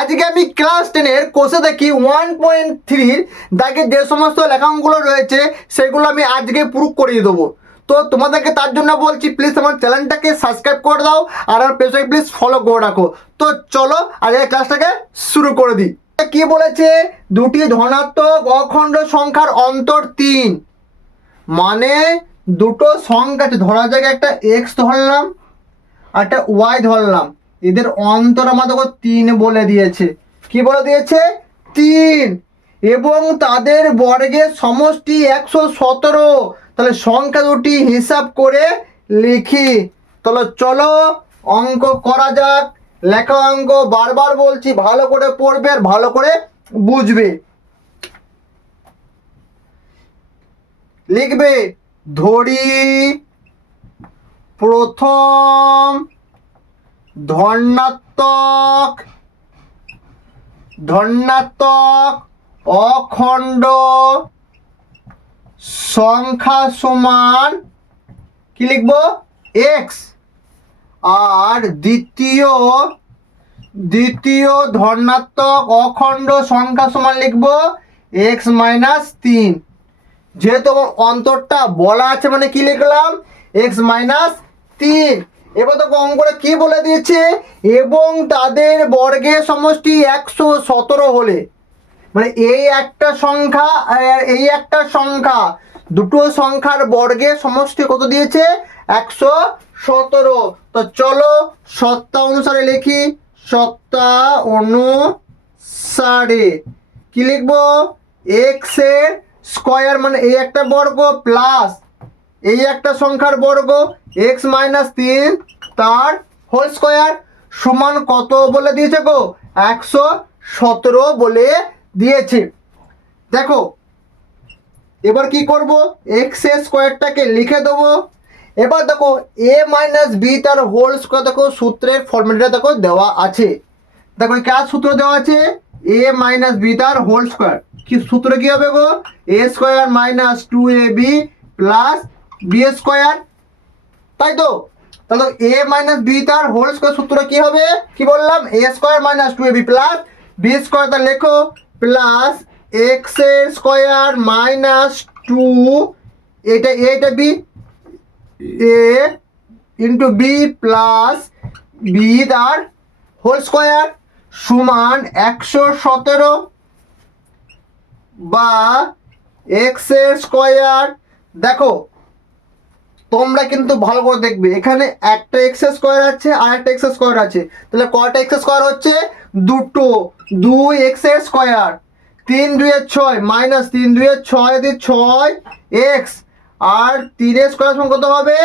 আজকে আমি ক্লাস 10-এর কোষে দেখি 1.3-র দাগে যে সমস্ত লেখাগুলো রয়েছে সেগুলো আমি আজকে প্রুফ করিয়ে দেবো। তো তোমাদেরকে তার জন্য বলছি, প্লিজ আমার চ্যানেলটাকে সাবস্ক্রাইব করে দাও আর আমার পেজটাকে প্লিজ ফলো করে রাখো। তো চলো আজকে ক্লাসটাকে শুরু করে দিই। কি বলেছে? দুটি ধনাত্মক অখণ্ড সংখ্যার অন্তর 3, মানে দুটো সংখ্যা আছে, ধরা যাক একটা এক্স ধরলাম আর একটা ওয়াই ধরলাম, এদের অন্তর আমাদের 3 বলে দিয়েছে। কি বলে দিয়েছে? 3। এবং তাদের বর্গের সমষ্টি 117। তাহলে সংখ্যা দুটি হিসাব করে লিখি। তাহলে চলো অঙ্ক করা যাক। লেখা অঙ্ক বারবার বলছি, ভালো করে পড়বে আর ভালো করে বুঝবে। লিখবে ধরি প্রথম ধনাত্মক অখণ্ড সংখ্যা সমান কি লিখবো? এক্স। আর দ্বিতীয় ধনাত্মক অখণ্ড সংখ্যা সমান লিখবো এক্স মাইনাস 3। যেহেতু অন্তরটা বলা আছে মানে কি লিখলাম? X minus 3। এবার তো অঙ্কটা কি বলে দিয়েছে? এবং তাদের বর্গের সমষ্টি 117 হলে, মানে এই একটা সংখ্যা আর এই একটা সংখ্যা, দুটো সংখ্যার বর্গের সমষ্টি কত দিয়েছে? 117। তো চলো সত্তা অনুসারে লিখি। সত্তা অনুসারে কি লিখবো? এক্স এর স্কয়ার মানে এই একটা বর্গ প্লাস এই একটা সংখ্যার বর্গ এক্স মাইনাস 3 তার হোল স্কয়ার সমান কত বলে দিয়েছে গো? 117 বলে দিয়েছে। দেখো এবার কি করব? এক্স এর স্কয়ারটাকে লিখে দেবো। এবার দেখো এ মাইনাস বি তার হোল স্কয়ার, দেখো সূত্রের ফর্মুলাটা দেখো দেওয়া আছে। দেখো কার সূত্র দেওয়া আছে? এ মাইনাস বি তার হোল স্কয়ার। কি সূত্র কি হবে গো? A square minus 2ab plus B square, তাই তো? তাহলে এ মাইনাস বি তার হোল স্কয়ার সূত্র কি হবে? কি বললাম? A square minus 2ab plus B square. তা লেখো প্লাস এক্স এর স্কয়ার মাইনাস 2, এটা B, A into B plus B তার হোল স্কয়ার সমান 117 বা এক্স এর স্কয়ার। দেখো তোমরা কিন্তু ভালো করে দেখবে, এখানে একটা এক্স স্কয়ার আছে আর একটা এক্স স্কয়ার আছে। তাহলে কয়টা এক্স স্কয়ার হচ্ছে? দুটো। 2 এক্স এর স্কয়ার, 3 2 6 মাইনাস 3 2 6 দিয়ে 6 এক্স, আর 3 এর স্কয়ার সমান কত হবে?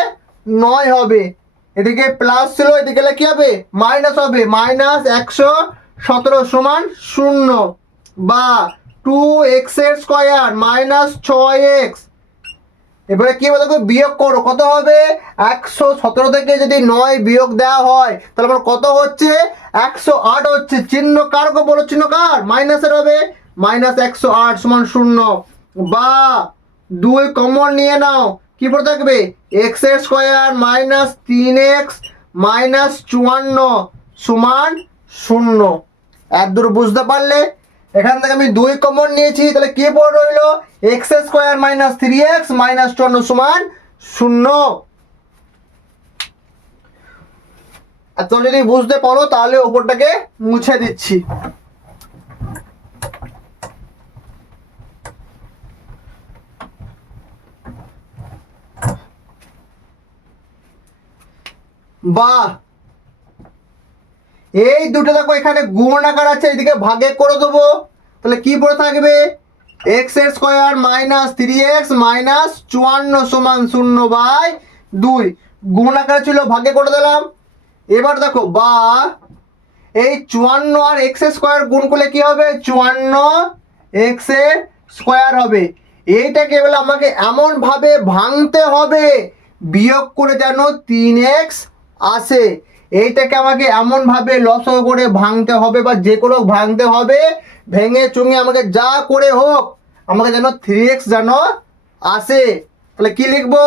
9 হবে। এদিকে প্লাস ছিল, এদিকে কি হবে? মাইনাস হবে। মাইনাস 117 সমান 0 বা 2 এক্স এর স্কয়ার মাইনাস 6x। এবারে কি বলতো? বিয়োগ করো, কত হবে? 117 থেকে যদি 9 বিয়োগ দেওয়া হয় তাহলে আমার কত হচ্ছে? 108 হচ্ছে। চিহ্ন কার গো? বলো চিহ্ন কার? মাইনাসের হবে। মাইনাস 108 সমান 0 বা 2 কমন নিয়ে নাও, কি পড়ে থাকবে? এক্স এর স্কয়ার মাইনাস 3x মাইনাস 54 সমান 0। একদূর বুঝতে পারলে? এখান থেকে আমি 2 কমন নিয়েছি, তাহলে কি পড়ে রইলো? X square minus 3x minus 54 সমান 0। আর তো যদি বুঝতে পারো তাহলে উপরটাকে মুছে দিচ্ছি। বাহ, এই দুটো দেখো এখানে গুণ আকার আছে, এদিকে ভাগে করে দেবো। তাহলে কি পড়ে থাকবে? এক্স এর স্কয়ার মাইনাস 3x মাইনাস 54 সমান 0 বাই 2। গুণ আকার ছিল, ভাগে করে দিলাম। এবার দেখো বা এই 54 আর এক্স এর স্কয়ার গুণ করলে কি হবে? 54 এক্স এর স্কয়ার হবে। এইটাকে এবার আমাকে এমন ভাবে ভাঙতে হবে বিয়োগ করে যেন 3x আসে। এইটাকে আমাকে এমন ভাবে লসাগু করে ভাঙতে হবে বা যে কোনো ভাঙতে হবে, ভেঙে চুঙে আমাকে যা করে হোক আমাকে যেন 3x যেন আসে। তাহলে কি লিখবো?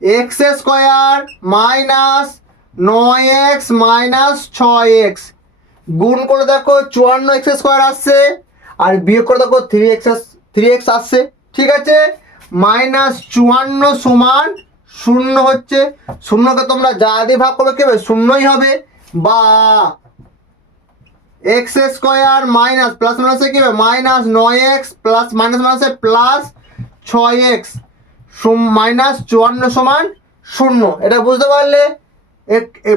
X square minus 9x minus 6x গুণ করে দেখো 54x² আসছে, আর বিয়োগ করে দেখো 3x আসছে। ঠিক আছে, -54 সমান 0 হচ্ছে। শূন্যকে তোমরা যা দিয়ে ভাগ করবে কি হবে? শূন্যই হবে। বা x² মাইনাস প্লাস মাইনাসে কি হবে? -9x প্লাস মাইনাস মাইনাসে প্লাস 6x -54 সমান 0। এটা বুঝতে পারলে?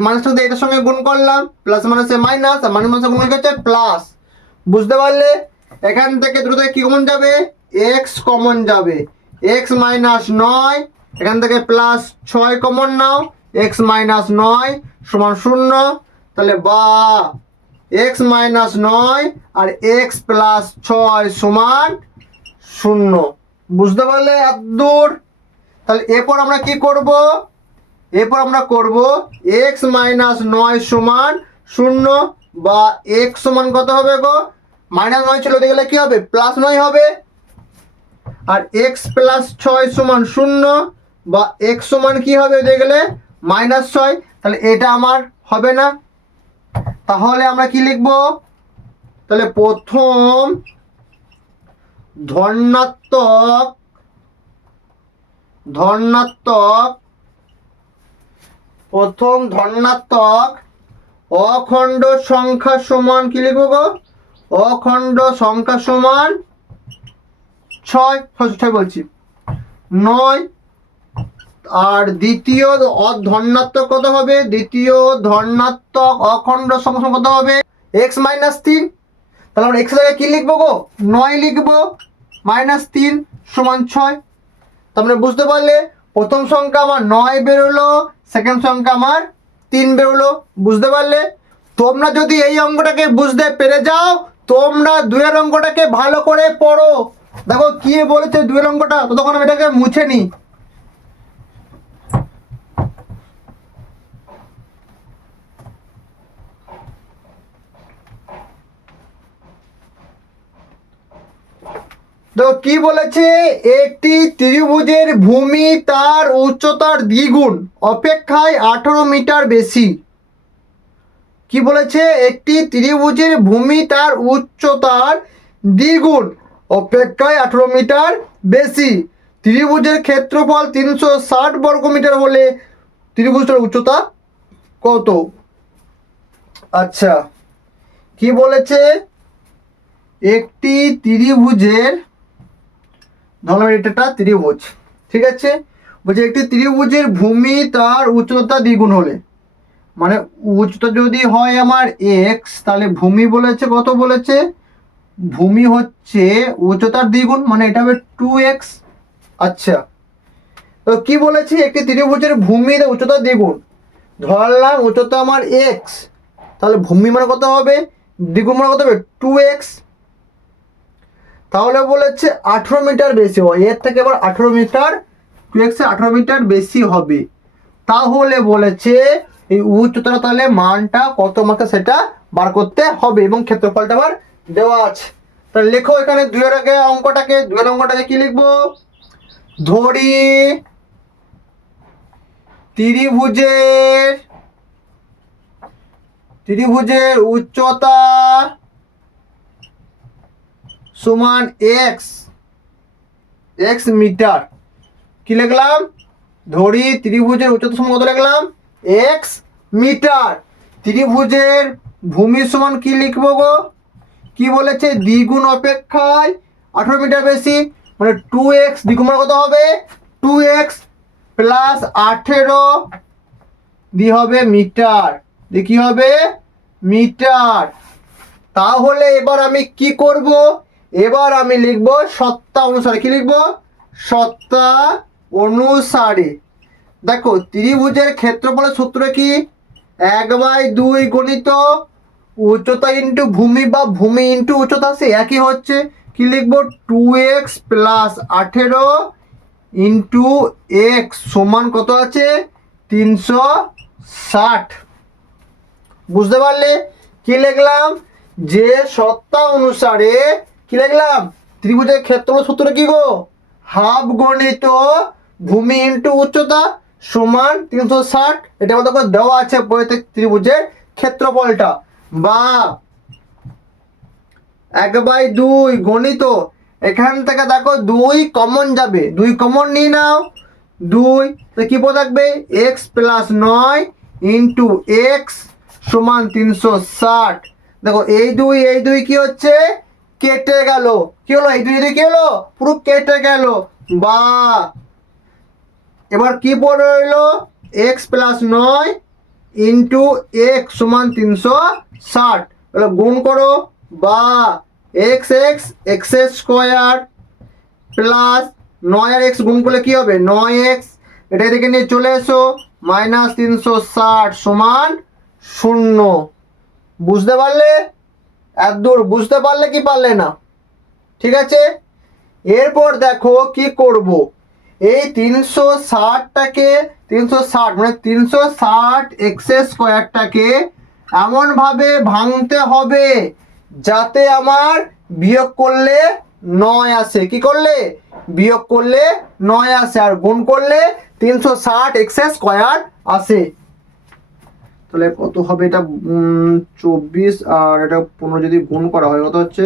মাইনাসটা এটার সঙ্গে গুণ করলাম, প্লাস মাইনাসে মাইনাস, আর মাইনাস মাইনাসে গুণ হচ্ছে প্লাস। বুঝতে পারলে? এখান থেকে দুটো থেকে কি কমন যাবে? x কমন যাবে। x -9, এখান থেকে প্লাস 6 কমন নাও, x -9 সমান 0। তাহলে বা x -9 আর x + 6 সমান 0। বুঝতে পারলে এতদূর? তাহলে এরপর আমরা কি করব? এরপর আমরা করব x -9 সমান 0, বা x সমান কত হবে গো? -9 ছিল, ওদিকে গেলে কি হবে? +9 হবে। আর x + 6 সমান 0, বা x সমান কি হবে ওদিকে গেলে? -6। তাহলে এটা আমার হবে না। তাহলে আমরা কি লিখব? তাহলে প্রথম ধনাত্মক অখণ্ড সংখ্যা সমান কি লিখব গো? অখণ্ড সংখ্যা সমান 6 বলছি 9। আর দ্বিতীয় ধনাত্মক কত হবে? দ্বিতীয় ধনাত্মক অখণ্ড সংখ্যা কত হবে? x -3। তাহলে আমরা x এর জায়গায় কি লিখবো গো? 9 লিখবো। -3 সমান 6। তারপরে বুঝতে পারলে প্রথম সংখ্যা আমার 9 বেরোলো, সেকেন্ড সংখ্যা আমার 3 বেরোলো। বুঝতে পারলে? তোমরা যদি এই অঙ্কটাকে বুঝতে পেরে যাও, তোমরা 2 এর অঙ্কটাকে ভালো করে পড়ো। দেখো কি বলেছে 2 এর অঙ্কটা, তো তখন আমি এটাকে মুছে নিই। তো কি বলেছে? একটি ত্রিভুজের ভূমি তার উচ্চতার দ্বিগুণ অপেক্ষায় 18 মিটার বেশি। কি বলেছে? একটি ত্রিভুজের ভূমি তার উচ্চতার দ্বিগুণ অপেক্ষায় 18 মিটার বেশি। ত্রিভুজের ক্ষেত্রফল 360 বর্গমিটার হলে ত্রিভুজটার উচ্চতা কত? আচ্ছা, কি বলেছে? একটি ত্রিভুজের, ধরো এটা ত্রিভুজ, ঠিক আছে? বলছে একটি ত্রিভুজের ভূমি তার উচ্চতা দ্বিগুণ হলে, মানে উচ্চতা যদি হয় আমার x, তাহলে ভূমি বলেছে কত? বলেছে ভূমি হচ্ছে উচ্চতার দ্বিগুণ, মানে এটা হবে 2x। আচ্ছা, তো কি বলেছে? একটি ত্রিভুজের ভূমি উচ্চতা দ্বিগুণ, ধরলাম উচ্চতা আমার x, তাহলে ভূমি মানে কত হবে? দ্বিগুণ মানে কত হবে? 2x। তাহলে বলেছে 18 মিটার বেশি হয়, এর থেকে আবার 18 মিটার, 2x 18 মিটার বেশি হবে। তাহলে বলেছে এই উচ্চতা, তাহলে মানটা কত আমাকে সেটা বার করতে হবে, এবং ক্ষেত্রফলটা আবার দেওয়া আছে। তাহলে লেখো এখানে 2 এর আগে অঙ্কটাকে, 2 এর অঙ্কটাকে কি লিখবো? ধরি ত্রিভুজের উচ্চতা সমান x মিটার। কি লিখলাম? ধরি ত্রিভুজের উচ্চতা সমান কত লিখলাম? x metre. ত্রিভুজের ভূমি সমান কি লিখবো গো? কি বলেছে? দ্বিগুণ অপেক্ষায় 18 মিটার বেশি, মানে 2x। দ্বিগুণ মানে কত হবে? 2x প্লাস 18 দিয়ে হবে মিটার, দিয়ে কি হবে? মিটার। তাহলে এবার আমি কি করব? এবার আমি লিখব সত্তা অনুসারে। কি লিখব? সত্তা অনুসারে। দেখো ত্রিভুজের ক্ষেত্রফলের সূত্র কি? 1/2 গণিত উচ্চতা ইন্টু ভূমি, বা ভূমি ইন্টু উচ্চতা, সে একই হচ্ছে। কি লিখবো? 2x প্লাস 18 ইন্টু x সমান কত আছে? 360। বুঝতে পারলে? কি লিখলাম? যে সত্তা অনুসারে কি লিখলাম? ত্রিভুজের ক্ষেত্রফল সূত্র কি গো? হাফ গণিত ভূমি ইন্টু উচ্চতা সমান 360। এটা মতো করে দেওয়া আছে প্রত্যেক ত্রিভুজের ক্ষেত্রফলটা। বা 1/2 গণিত, এখান থেকে দেখো 2 কমন যাবে, 2 কমন নিয়ে নাও, 2 তো কি পদ থাকবে x প্লাস 9 ইন্টু এক্স সমান 360। দেখো এই দুই কি হচ্ছে কেটে গেল, কি হলো এই দুই কি হলো পুরো কেটে গেল। বা এবার কি পড়ে রইলো x প্লাস 9 ইন্টু এক্স সমান 360, তাহলে গুণ করো। বা x x x square plus 9 আর এক্স গুণ করলে কি হবে 9x, এটা থেকে নিয়ে চলে এসো মাইনাস 360 সমান 0। বুঝতে পারলে? এতদূর বুঝতে পারলে কি পারলে না? ঠিক আছে, এরপর দেখো কি করব, এই 360টাকে 360 মানে 360 এক্স স্কোয়ারটাকে এমনভাবে ভাঙতে হবে যাতে আমার বিয়োগ করলে 9 আসে, কি করলে বিয়োগ করলে 9 আসে, আর গুণ করলে 360 এক্স স্কোয়ার আসে। তাহলে কত হবে এটা 24 আর এটা 15 যদি গুণ করা হয় কত হচ্ছে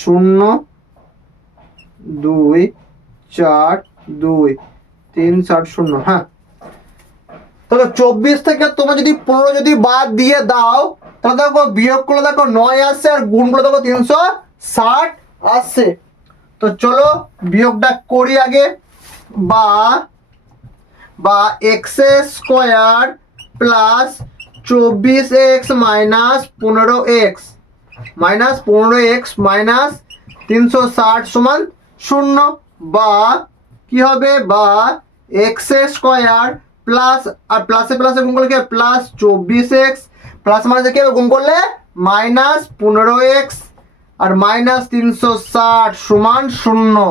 0 2 4 2 3 7 0। হ্যাঁ, তাহলে 24 থেকে তোমরা যদি 15 যদি বাদ দিয়ে দাও তাহলে দেখো বিয়োগ করলে দেখো 9 আসছে আর গুণ করলে দেখো 360 আসছে। তো চলো বিয়োগটা করি আগে। বা x square plus 24x minus 15x minus 360 সমান 0। বা কি হবে বা এক্স স্কোয়ার প্লাস আর প্লাসে প্লাসে গুণ করলে কি প্লাস 24x প্লাস মাইনাসে কি হবে গুণ করলে মাইনাস 15x আর মাইনাস 360 সমান 0।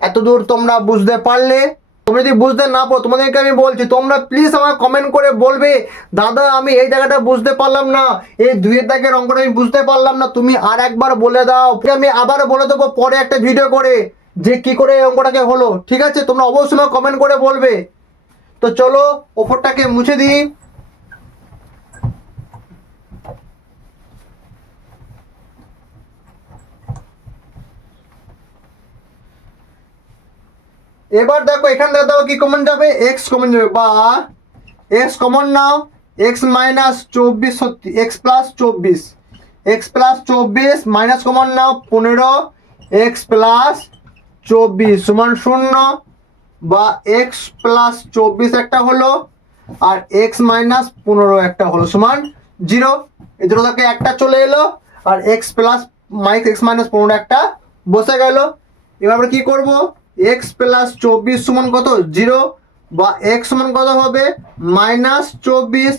এতদূর তোমরা বুঝতে পারলে? তোমরা যদি বুঝতে না পারো তোমাদেরকে আমি বলছি, তোমরা প্লিজ আমাকে কমেন্ট করে বলবে দাদা আমি এই জায়গাটা বুঝতে পারলাম না, এই দুইয়ের দাগের অঙ্কটা আমি বুঝতে পারলাম না, তুমি আর একবার বলে দাও, আমি আবার বলে দেবো পরে একটা ভিডিও করে যে কি করে এই অঙ্কটাকে হলো। ঠিক আছে, তোমরা অবশ্যই কমেন্ট করে বলবে। তো চলো ওপরটাকে মুছে দিই। এবার দেখো এখান থেকে দেখো কি কমন যাবে x কমন যাবে, বা x কমন নাও, x মাইনাস 24 সত্যি x প্লাস 24 মাইনাস কমন নাও 15 x প্লাস 24 সমান 0। বা x প্লাস 24 একটা হলো আর x মাইনাস 15 একটা হলো সমান 0। এই দুটো থেকে একটা চলে এলো আর x প্লাস x মাইনাস 15 একটা বসে গেল। এবার আমরা কি করবো x প্লাস 24 সমান কত 0, বা x সমান কত হবে মাইনাস 24,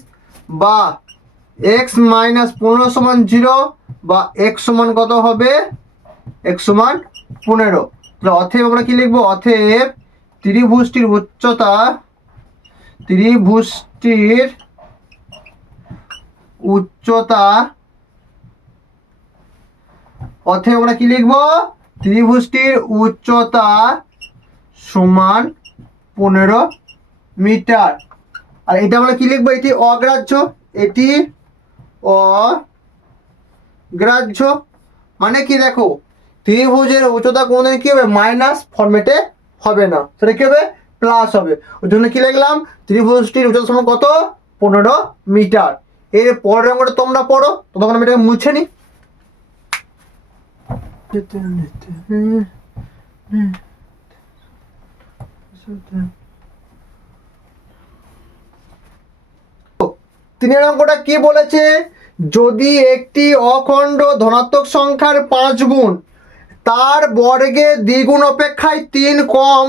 বা x মাইনাস 15 সমান 0, বা x সমান কত হবে x সমান 15। তাহলে অতএব আমরা কি লিখবো, অতএব ত্রিভুজটির উচ্চতা অতএব আমরা কি লিখবো ত্রিভুজটির উচ্চতা সমান 15 মিটার। আর এটা আমরা কি লিখবো, এটি অগ্রাহ্য, এটি অগ্রাহ্য মানে কি দেখো ত্রিভুজের উচ্চতা কোনদিন কি হবে মাইনাস ফরম্যাটে হবে না, সেটা কি হবে প্লাস হবে। ওই জন্য কি লিখলাম ত্রিভুজটির উচ্চতা সমান কত 15 মিটার। এর পরের অঙ্কটা তোমরা পড়ো, ততক্ষণ আমি এটাকে মুছে নিই। তিনের অঙ্কটা কি বলেছে, যদি একটি অখণ্ড ধনাত্মক সংখ্যার 5 গুণ তার বর্গে দ্বিগুণ অপেক্ষায় 3 কম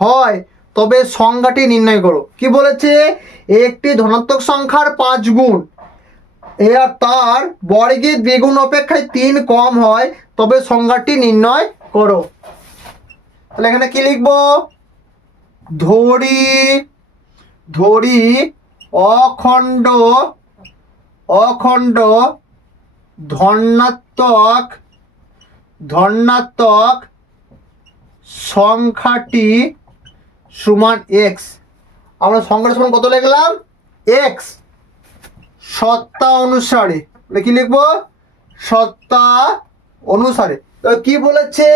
হয় তবে সংখ্যাটি নির্ণয় করো। কি বলেছে, একটি ধনাত্মক সংখ্যার 5 গুণ এর তার বর্গে দ্বিগুণ অপেক্ষায় 3 কম হয় তবে সংখ্যাটি নির্ণয় করো। তাহলে এখানে কি লিখবো, ধরি অখণ্ড ধনাত্মক সংখ্যাটি সমান x। আমরা সংখ্যাটা সমান কত লিখলাম x, সত্তা অনুসারে কি লিখবো, সত্তা অনুসারে। তো কি বলেছে,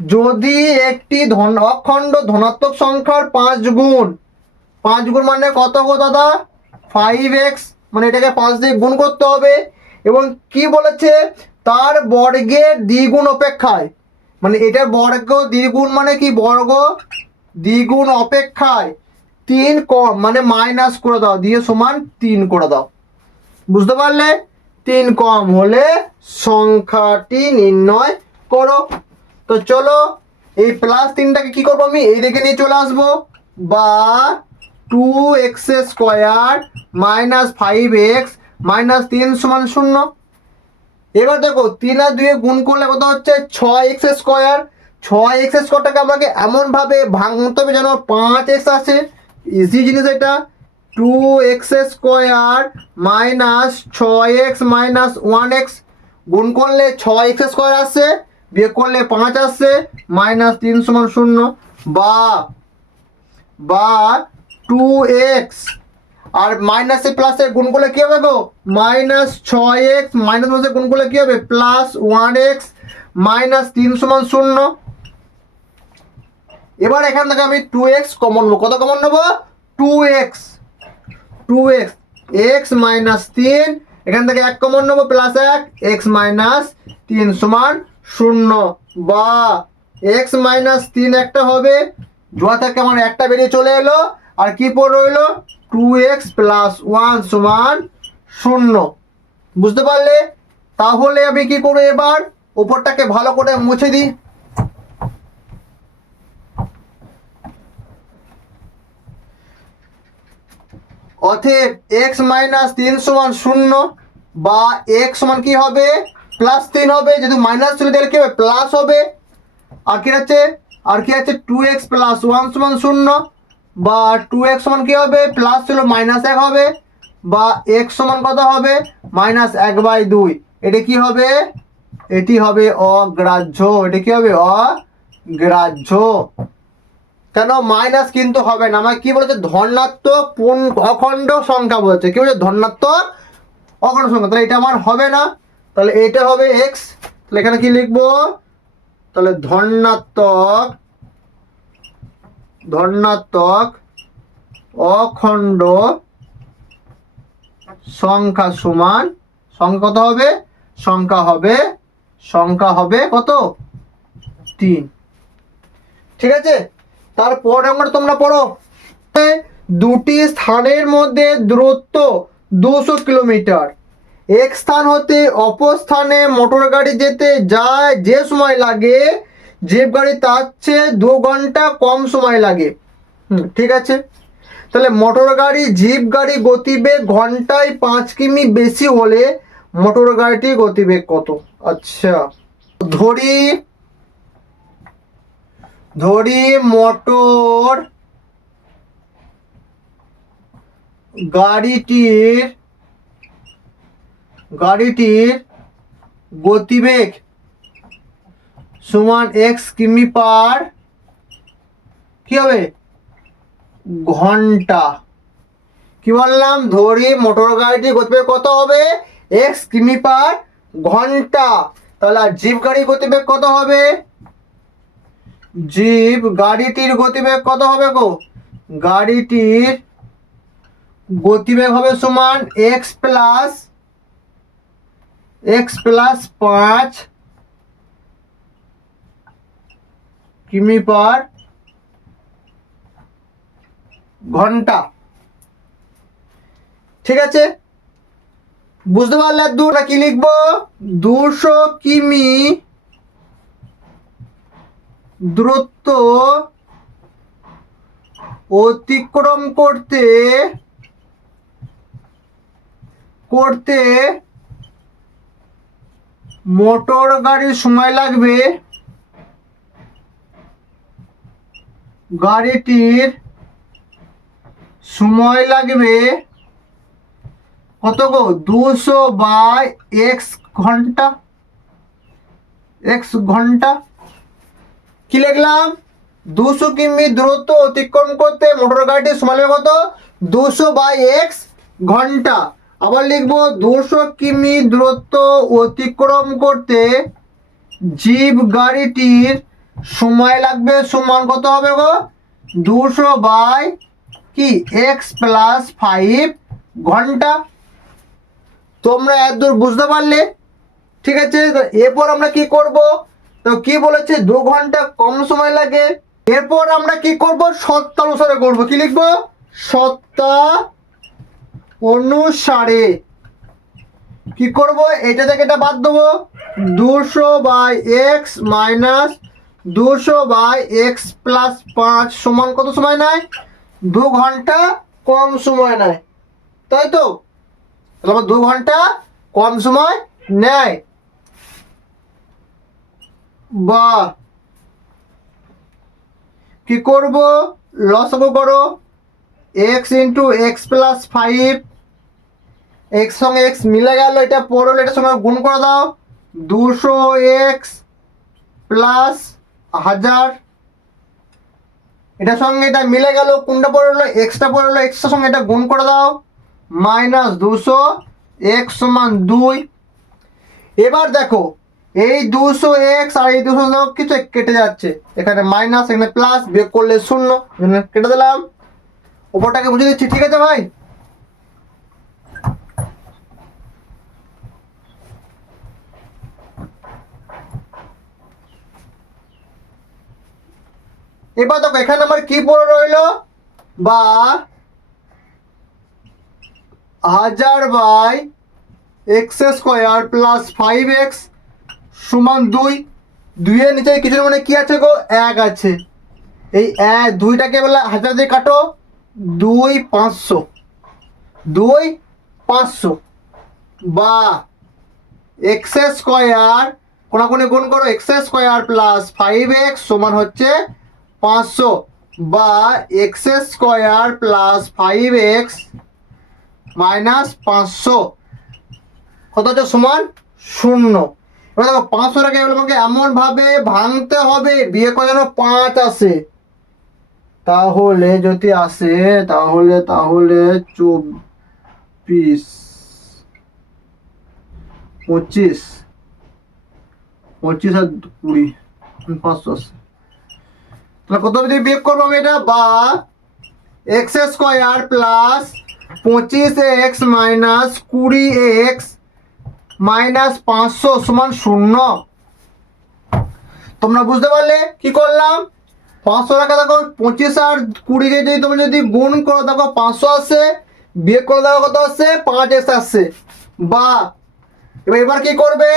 যদি একটি অখণ্ড ধনাত্মক সংখ্যার 5 গুণ, 5 গুণ মানে কত গো দাদা, 5x, মানে এটাকে 5 দিয়ে গুণ করতে হবে। এবং কি বলেছে, তার বর্গের দ্বিগুণ অপেক্ষায়, মানে এটার বর্গ দ্বিগুণ মানে কি, বর্গ দ্বিগুণ অপেক্ষায় 3 কম, মানে মাইনাস করে দাও, দিয়ে সমান 3 করে দাও। বুঝতে পারলে, 3 কম হলে সংখ্যাটি নির্ণয় করো। তো চলো এই প্লাস 3টাকে কি করবো, আমি এই দিকে নিয়ে চলে আসবো, বা 2x square minus 5x minus 3 সমান 0। এবার দেখো 3 আর 2 গুণ করলে কত হচ্ছে, 6x স্কোয়ার। 6x স্কোয়ারটাকে আমাকে এমনভাবে ভাঙতে হবে যেন 5x আসে। ইজি জিনিস এটা। 2x square minus 6x minus 1x গুণ করলে 6x স্কোয়ার আসছে, বিয়োগ করলে 5 আসছে, মাইনাস 3 সমান 0। বা 2x আর মাইনাসে প্লাসে গুণ করলে কি হবে গো, মাইনাস 6x মাইনাস গুণ করলে কি হবে, প্লাস 1x মাইনাস 3 সমান 0। এবার এখান থেকে আমি 2x কমন নেবো। কত কমন নেবো, 2x, x মাইনাস 3, এখান থেকে 1 কমন নেবো, প্লাস 1, x মাইনাস 3 সমান 0। বা x মাইনাস 3 একটা হবে, জোড়া থেকে আমার একটা বেরিয়ে চলে এলো, আর কি পড়ে রইলো, 2x প্লাস 1 সমান 0। বুঝতে পারলে, তাহলে আমি কি করবো, এবার উপরটাকে ভালো করে মুছে দিই। অতএব x মাইনাস 3 সমান 0, বা x সমান কি হবে, প্লাস 3 হবে, যেহেতু মাইনাস ছিল তাহলে কি হবে, প্লাস হবে। আর কি আছে 2x প্লাস 1 সমান 0, বা 2x সমান কি হবে, প্লাস ছিল মাইনাস 1 হবে, বা x সমান কত হবে, মাইনাস 1/2। এটা কি হবে, এটি হবে অগ্রাহ্য। এটা কি হবে, অগ্রাহ্য। কেন, মাইনাস কিন্তু হবে না। আমার কি বলেছে, ধনাত্মক অখণ্ড সংখ্যা বলেছে, কি বলেছে, ধনাত্মক অখণ্ড সংখ্যা, তাহলে এটা আমার হবে না। তাহলে এটা হবে x, তাহলে এখানে কি লিখবো, তাহলে ধনাত্মক অখণ্ড সংখ্যা সমান, সংখ্যা কত হবে, সংখ্যা হবে কত, 3। ঠিক আছে, তারপর আমরা তোমরা পড়ো, দুটি স্থানের মধ্যে দূরত্ব 200 কিলোমিটার। এক স্থান হতে অপর স্থানে মোটর গাড়ি যেতে যায় যে সময় লাগে, জিপ গাড়ি তার চেয়ে 2 ঘন্টা কম সময় লাগে। ঠিক আছে, তাহলে মোটর গাড়ি জিপ গাড়ি গতিবেগ ঘন্টায় 5 কিমি বেশি হলে মোটর গাড়িটির গতিবেগ কত। আচ্ছা, ধরি মোটর গাড়িটির গতিবেগ সমান x কিমি পার কি হবে, ঘন্টা। কি বললাম, ধরি মোটর গাড়িটির গতিবেগ কত হবে, x কিমি পার ঘন্টা। তাহলে আর জিপ গাড়ির গতিবেগ কত হবে, জিপ গাড়িটির গতিবেগ কত হবে গো, গাড়িটির গতিবেগ হবে সমান x প্লাস 5 কিমি পার ঘন্টা। ঠিক আছে, বুঝতে পারলে, দুটা কি লিখবো, 200 কিমি দূরত্ব অতিক্রম করতে মোটর গাড়ির সময় লাগবে, গাড়িটির সময় লাগবে কত গো, 200/x ঘন্টা, কি লিখলাম, 200 কিমি দূরত্ব অতিক্রম করতে মোটর গাড়িটির সময় লাগবে কত, 200/x ঘন্টা। আবার লিখবো 200 কিমি দূরত্ব অতিক্রম করতে জিপ গাড়িটির সময় লাগবে সমান কত হবে গো 200 বাই কি x+5 ঘন্টা। তোমরা এতদূর বুঝতে পারলে? ঠিক আছে, তো এরপর আমরা কি করব? তো কি বলেছে 2 ঘন্টা কম সময় লাগে। এরপর আমরা কি করব? সত্তা অনুসারে করব। কি লিখবো? সত্তা অনুসারে কি করব? এটা থেকে এটা বাদ দেবো। 200/x-200/x+5 সমান কত সময় নেয়? 2 ঘন্টা কম সময় নেয়, তাই তো? তাহলে 2 ঘন্টা কম সময় নেয়। বা কি করব? লসাগু করো। x × x+5, এক্স সঙ্গে এক্স মিলে গেল, এটা পড়লো, এটার সঙ্গে গুণ করে দাও। 200x+1000, এটার সঙ্গে এটা মিলে গেল, কোনটা পড়লো? এক্সটা পড়লো, এক্সের সঙ্গে এটা গুণ করে দাও। -200, x=2। এবার দেখো এই 200x আর এই 200 কিছু কেটে যাচ্ছে, এখানে মাইনাস এখানে প্লাস, বিয়োগ করলে 0, কেটে দিলাম। উপরটাকে বুঝে দিচ্ছি, ঠিক আছে ভাই? এবার দেখো এখানে আমার কি পড়ে রইলো? বা 1000/x² + 5x = 2। 2 এর নিচে কিছুর মানে কি আছে গো? 1 আছে। এই 2টাকে বলে 1000 দিয়ে কাটো, 2 500, 2 500 বা x² কোনাকুনি গুণ করো, x² + 5x সমান হচ্ছে 500 বা x² + 5x - 500 কত হচ্ছে? সমান 0। এবার দেখো 500টাকে আমাকে এমন ভাবে ভাঙতে হবে বিয়ে করে যেন 5 আসে। তাহলে যদি আসে তাহলে 24, 25, 25 আর 20, 500 আসে। তাহলে কত দিয়ে বিয়োগ করবো আমি এটা? বা x² + 25x - 20x - 500 সমান 0। তোমরা বুঝতে পারলে কি করলাম? 500 টাকা দেখো 25 আর 20কে যদি তুমি যদি গুণ করো দেখো 500 আসছে, বিয়োগ করে দেখো কত আসছে? 5x আসছে। বা এবার কি করবে?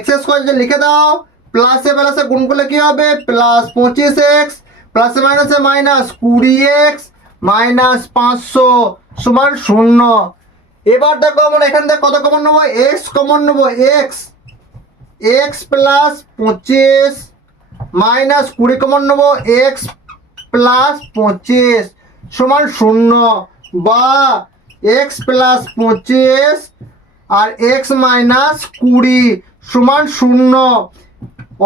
x² যে লিখে দাও, প্লাসে প্লাসে গুণ করলে কি হবে? +25x প্লাসে মাইনাসে -20x -500 সমান 0। এবার দেখো আমরা এখান থেকে কত কমন নেবো? x কমন নেবো। x + 25 -20 কমন নেবো, x + 25 সমান 0 বা x + 25 আর x - 20 সমান 0।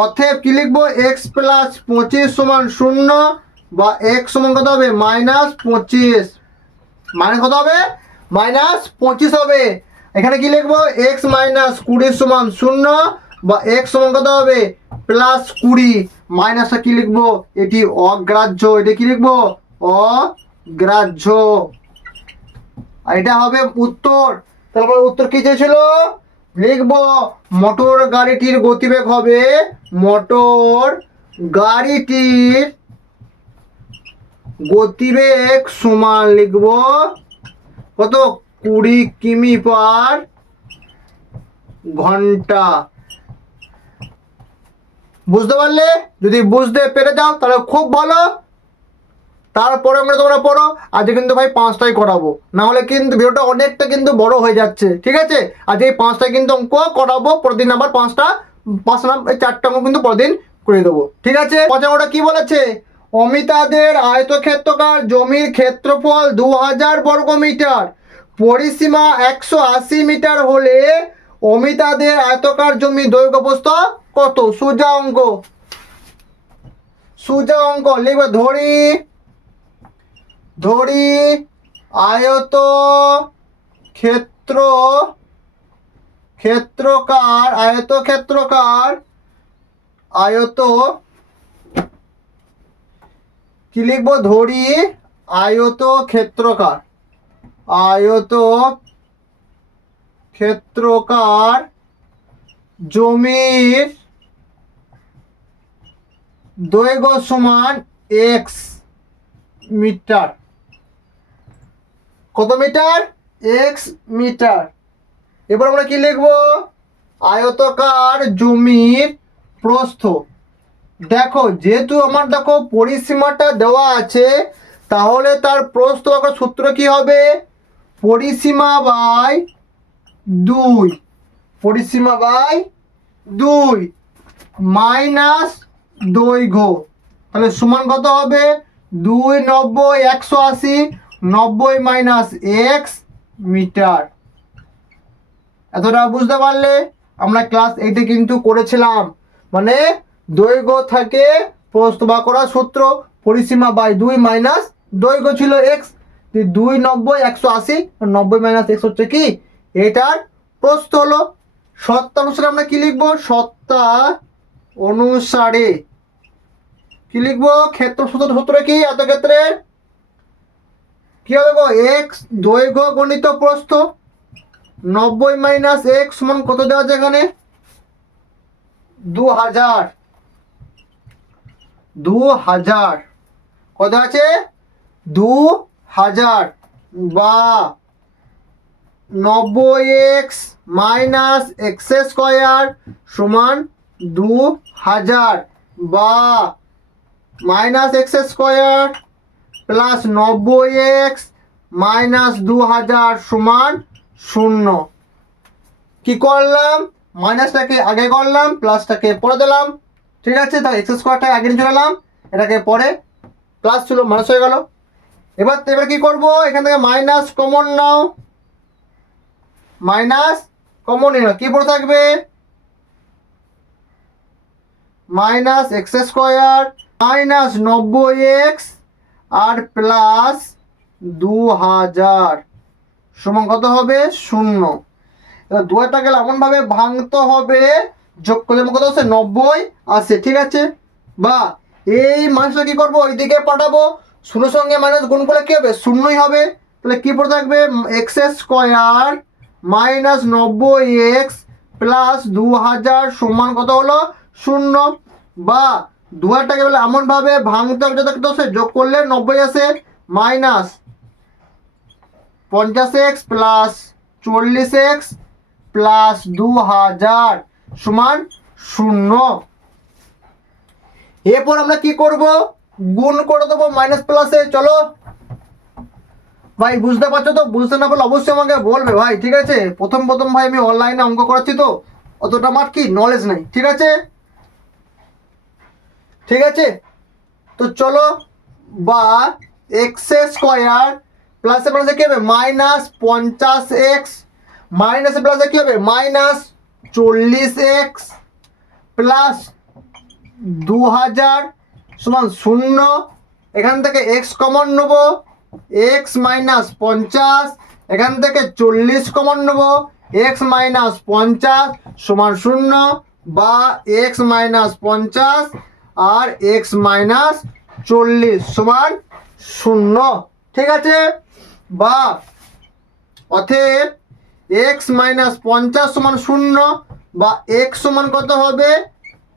অতএব কি লিখবো? x + 25 সমান 0 বা x সমান কত হবে? -25। মানে কত হবে? -25 হবে। এখানে কি লিখবো? x - 20 সমান 0 বা x সমান কত হবে? +20। মাইনাসটা কি লিখবো? এটি অগ্রাহ্য। এটা কি লিখবো? অগ্রাহ্য। আর এটা হবে উত্তর। তারপর উত্তর কি চেয়েছিল? লিখবো মোটর গাড়িটির গতিবেগ হবে, মোটর গাড়িটির গতিবেগ সমান লিখবো কত? 20 কিমি/ঘন্টা। বুঝতে পারলে? যদি বুঝতে পেরে যাও তাহলে খুব ভালো। তারপরে আমরা তোমরা পড়ো। আজকে কিন্তু ভাই 5টাই করাবো, না হলে কিন্তু ভিডিওটা অনেকটা কিন্তু বড় হয়ে যাচ্ছে। ঠিক আছে, আজকে এই 5টায় কিন্তু অঙ্ক করাবো, পরদিন আবার 5টা 4টা অঙ্ক কিন্তু পরদিন করে দেবো। ঠিক আছে, 5 অঙ্কটা কি বলেছে? অমিতাদের আয়তক্ষেত্রাকার জমির ক্ষেত্রফল 2000 বর্গমিটার, পরিসীমা 180 মিটার হলে অমিতাদের আয়তকার জমি দৈর্ঘ্য প্রস্থ কত? সোজা অঙ্ক, সোজা অঙ্ক। লিখবে ধরি আয়ত ক্ষেত্র ক্ষেত্রকার আয়ত কি লিখবো ধরি ক্ষেত্রকার জমির দৈর্ঘ্য সমান এক্স মিটার। কত মিটার? X metre. এবার আমরা কি লিখবো আয়তকার জমির প্রস্থ। দেখো যেহেতু আমার দেখো পরিসীমাটা দেওয়া আছে, তাহলে তার প্রস্থ আঁকার সূত্র কি হবে? পরিসীমা বাই 2 মাইনাস দৈর্ঘ্য। তাহলে সমান কত হবে? 2 90 180, 90 মাইনাস এক্স মিটার। এতটা বুঝতে পারলে? আমরা ক্লাস 8-এ কিন্তু করেছিলাম, মানে দৈর্ঘ্য থেকে প্রস্থ বার করার সূত্র পরিসীমা বাই 2 মাইনাস দৈর্ঘ্য ছিল এক্স। 2 90 180, 90 মাইনাস এক্স হচ্ছে কি এটার প্রস্থ হলো। সত্তা অনুসারে আমরা কি লিখবো? সত্তা অনুসারে কি লিখবো? ক্ষেত্র সূত্র কি এত ক্ষেত্রে কি হবে গো? এক্স দৈর্ঘ্য গণিত প্রস্থ। 90 মাইনাস এক্স সমান কত দেওয়া আছে এখানে? 2000 কত আছে? 2000 বা 90x মাইনাস এক্স স্কোয়ার সমান 2000 বা minus x square plus 90x minus 2000 সমান 0। কি করলাম? মাইনাসটাকে আগে করলাম, প্লাসটাকে পরে দিলাম। ঠিক আছে, তাহলে এক্স স্কোয়ারটা আগে নিয়ে চলে এলাম, এটাকে পরে প্লাস ছিল মাইনাস হয়ে গেল। এবার কি করব? এখান থেকে মাইনাস কমন নাও, কি পড়ে থাকবে? Minus x square minus 90x আর প্লাস 2000 সমান কত হবে? 0। এবার 2টা গেলে এমন ভাবে ভাঙতে হবে, যোগ করলে কত আছে? 90 আসে। ঠিক আছে, বা এই মাইনাসটা কি করবো? ওইদিকে পাঠাবো, 0 সঙ্গে মাইনাস গুণ করলে কি হবে? 0ই হবে। তাহলে কি পড়ে থাকবে? X square minus 90x plus 2000 সমান কত হলো? 0। বা 2টাকে বলে এমন ভাবে ভাঙতে হবে যাতে যোগ করলে 90 আসে। Minus 50x plus 40x plus 2000 সমান 0। এরপর আমরা কি করব? গুণ করে দেবো মাইনাস প্লাসে। চলো ভাই, বুঝতে পারছো তো? বুঝতে না পারলে অবশ্যই আমাকে বলবে ভাই। ঠিক আছে, প্রথম ভাই আমি অনলাইনে অঙ্ক করাচ্ছি, তো অতটা আমার কি নলেজ নেই। ঠিক আছে, তো চলো, বা এক্স স্কোয়ার প্লাসে প্লাসে কি হবে? মাইনাস 50x মাইনাসে প্লাসে কি হবে? মাইনাস 40x প্লাস 2000 সমান 0। এখান থেকে x কমন নেবো, x মাইনাস 50, এখান থেকে 40 কমন নেবো, x মাইনাস 50 সমান 0 বা x মাইনাস 50 আর x মাইনাস 40 সমান 0। ঠিক আছে, বা অতএব x মাইনাস 50 সমান 0 বা x সমান কত হবে?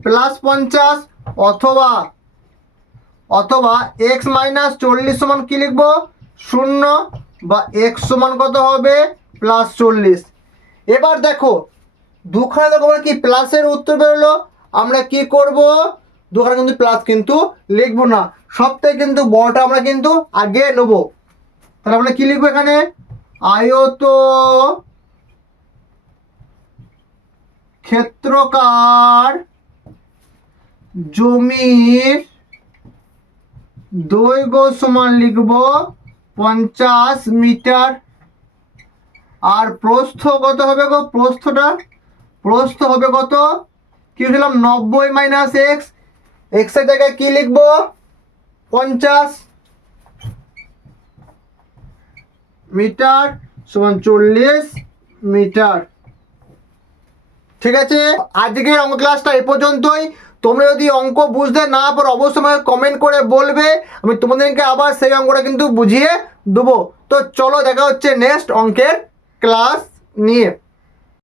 প্লাস 50, অথবা x মাইনাস 40 সমান কি লিখবো? 0 বা x সমান কত হবে? প্লাস 40। এবার দেখো দুখানে দেখো কি প্লাসের উত্তর বেরোলো। আমরা কি করব? দুখানে কিন্তু প্লাস কিন্তু লিখবো না, সবথেকে কিন্তু বড়টা আমরা কিন্তু আগে নেব। তাহলে আমরা কি লিখবো এখানে? আয়ত ক্ষেত্রকার জমির দৈর্ঘ্য সমান লিখব 50 মিটার। আর প্রস্থ কত হবে গো? প্রস্থ হবে কত? কি লিখলাম? 90 মাইনাস এক্স, এক্স এর জায়গায় কি লিখবো? 50 মিটার সমান 40 মিটার। ঠিক আছে, আজকের অঙ্ক ক্লাসটা এ পর্যন্তই। তোমরা যদি অঙ্ক বুঝতে না পারো অবশ্যই আমাকে কমেন্ট করে বলবে, আমি তোমাদেরকে আবার সেই অঙ্কটা কিন্তু বুঝিয়ে দেবো। তো চলো দেখা হচ্ছে নেক্সট অঙ্কের ক্লাস নিয়ে।